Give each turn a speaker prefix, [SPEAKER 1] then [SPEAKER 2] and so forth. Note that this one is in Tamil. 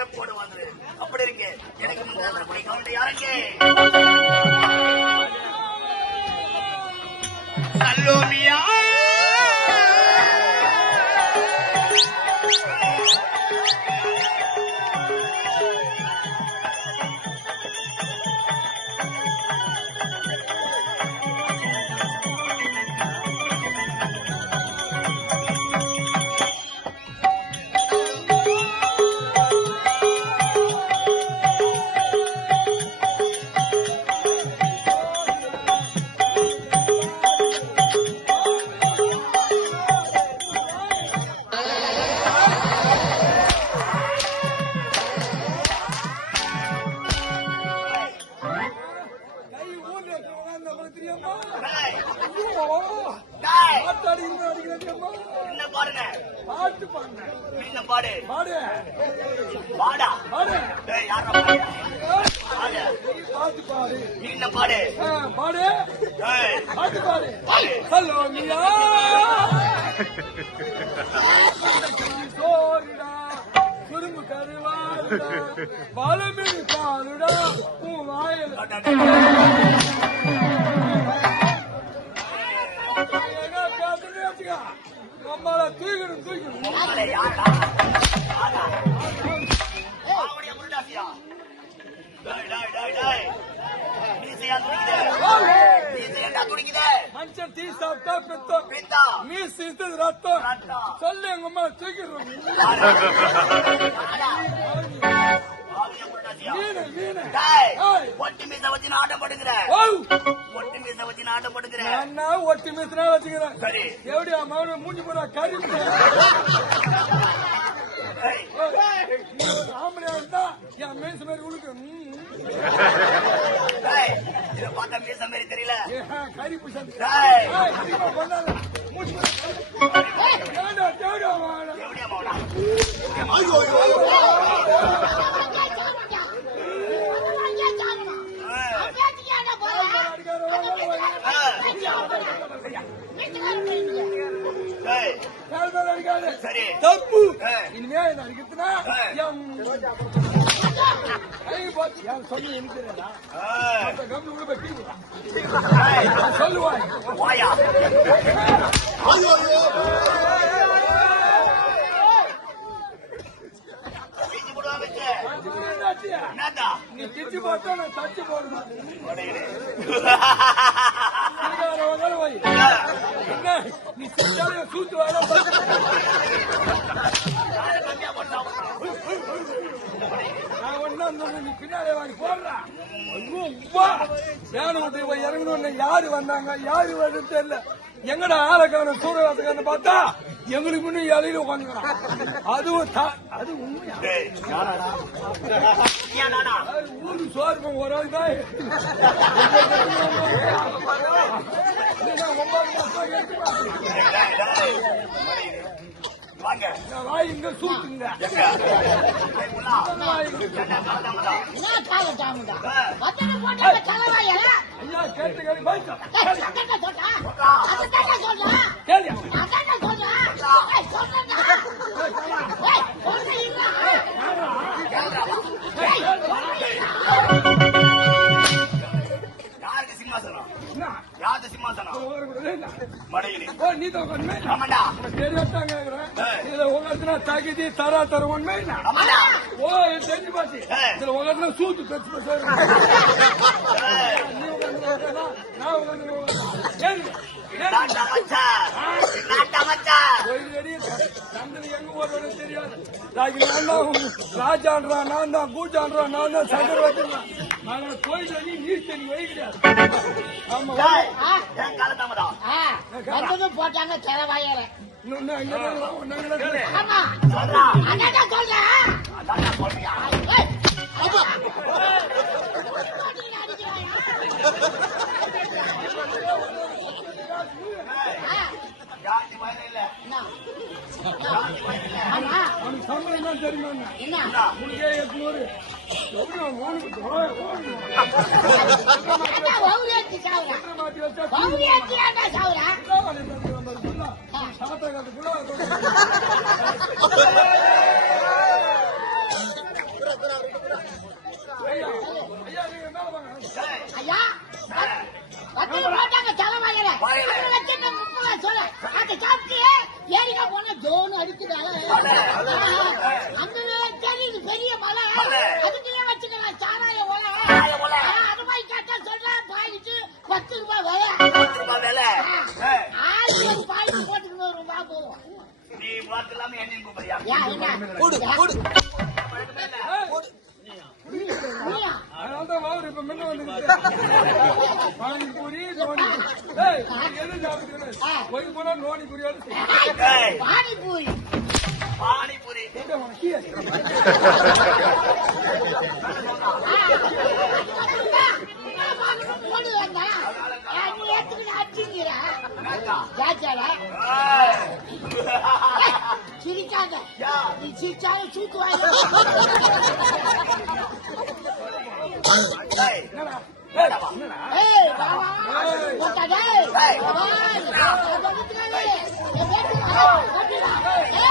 [SPEAKER 1] சிறப்போடு வந்து அப்படி இருக்கு எனக்கு முன்னாடி பிடிக்கும் யாருக்கு
[SPEAKER 2] நம்மளுக்கு தெரியுமா? அடிக்கிறது தெரியுமா?
[SPEAKER 1] என்ன பாருங்க
[SPEAKER 2] பாட்டு பாடுங்க.
[SPEAKER 1] என்ன பாடு
[SPEAKER 2] பாடு,
[SPEAKER 1] பாடா
[SPEAKER 2] பாடு.
[SPEAKER 1] டேய் யாரா பாடு பாடு
[SPEAKER 2] பாட்டு பாடு.
[SPEAKER 1] என்ன பாடு
[SPEAKER 2] ஆ, பாடு,
[SPEAKER 1] டேய்
[SPEAKER 2] பாட்டு பாடு.
[SPEAKER 1] பாடு
[SPEAKER 2] ஹலோ மியா. சோறுடா, குறும்பு கருவாடுடா, பலமிகு பாலுடா, உன் வாயில
[SPEAKER 1] துடிக்குதே மீசையா துடிக்குதே
[SPEAKER 2] மனுஷன் டீ சாப்பிட்டா பித்தம். இருந்து ரத்தம்.
[SPEAKER 1] ரத்தம்.
[SPEAKER 2] சொல்லு எங்க அம்மா தூக்கிடுறோம்
[SPEAKER 1] ஒட்டி மீசை வச்சு நாட்டம் படுக்கிற ஒட்டி மீசை வச்சு நாட்டம் படுக்கிற
[SPEAKER 2] ஒட்டி மீசனா வச்சுக்கிறேன்?
[SPEAKER 1] சரி.
[SPEAKER 2] எப்படி அம்மா மூஞ்சி போறா கறி
[SPEAKER 1] ஏய்.
[SPEAKER 2] ஆம்பளையா இருந்தா என் மீசு மாதிரி உழுக்கு.
[SPEAKER 1] இத பார்த்தா மீசை மாதிரி தெரியல.
[SPEAKER 2] கறி புஷன் அடிக்காத. தப்பு. இனிமே என்ன அடிக்கிறதுனா சொல்லி சொல்லுவாய். நீ கிச்சு போட்டா நான் தச்சு போடுவேன் என்ன நீ சிங்கார சூத்து வர நான் ஒண்ணா நீ பின்னாலே வாடி போடுறா ஐயோ, வா. யானை விட்டு போய் இறங்கணும்னு யாரு வந்தாங்க யாரு வருது தெரியல எங்கடா ஆளக்கான சூழலாத்துக்கான பார்த்தா எங்களுக்கு முன்னும் இலையில உட்காந்துக்கிறான். அதுவும் அது உண்மையா? ஊரு சோறு ஒரு ஆள் தான். இங்க சூட்டுங்க? ஐயா கேட்டு கேட்டு
[SPEAKER 1] சிம்மாசனம். மடையிலே.
[SPEAKER 2] ஓ, நீ
[SPEAKER 1] ஆமாண்டா.
[SPEAKER 2] தெரியாதான் கேக்குறேன் இதுல உங்க தகுதி தரா தர உண்மை ஓ தெரிஞ்சு
[SPEAKER 1] ஏய்.
[SPEAKER 2] இதுல உங்க சூத்து பெருசு நான்.
[SPEAKER 1] நாட்டா மச்சான்.
[SPEAKER 2] ராஜான்றா நான் தான் பூஜான்றா நான் தான் சக்கரவர்த்தின்றா. நாங்க கோயில் நீர் தண்ணி வைக்கிறார்
[SPEAKER 3] போட்டாங்க சொல்றேன். ஐயா, வத்தல் போட்டாங்க தலைவாயில.
[SPEAKER 1] வாயில.
[SPEAKER 3] அதுல சொல்ல. அதை சாப்பிட்டு ஏரிக்கா போனா ஜோனு அடிக்குதால. அந்த தெரியுது பெரிய மலை. அதுக்குள்ளே வச்சுக்கலாம் சாராய. ஆ, அது மாதிரி கேட்டா சொல்றேன் பாய்க்கு பத்து ரூபாய் விலை.
[SPEAKER 1] பத்து ரூபாய் விலை.
[SPEAKER 3] போட்டுக்கணும் ஒரு ரூபாய் போகும்
[SPEAKER 1] நீ பார்த்து இல்லாம என்னையும் கூப்பிடுறியா
[SPEAKER 3] ஏன் என்ன நீயா?
[SPEAKER 2] பானிபூரி நோனி எது சாப்பிடுறது? போய் போனா நோனி குறியோடு
[SPEAKER 3] பானிபூரி
[SPEAKER 1] பானிபூரி
[SPEAKER 3] சிரிக்காத நீ சிரிச்சாலும் சூத்து வாங்க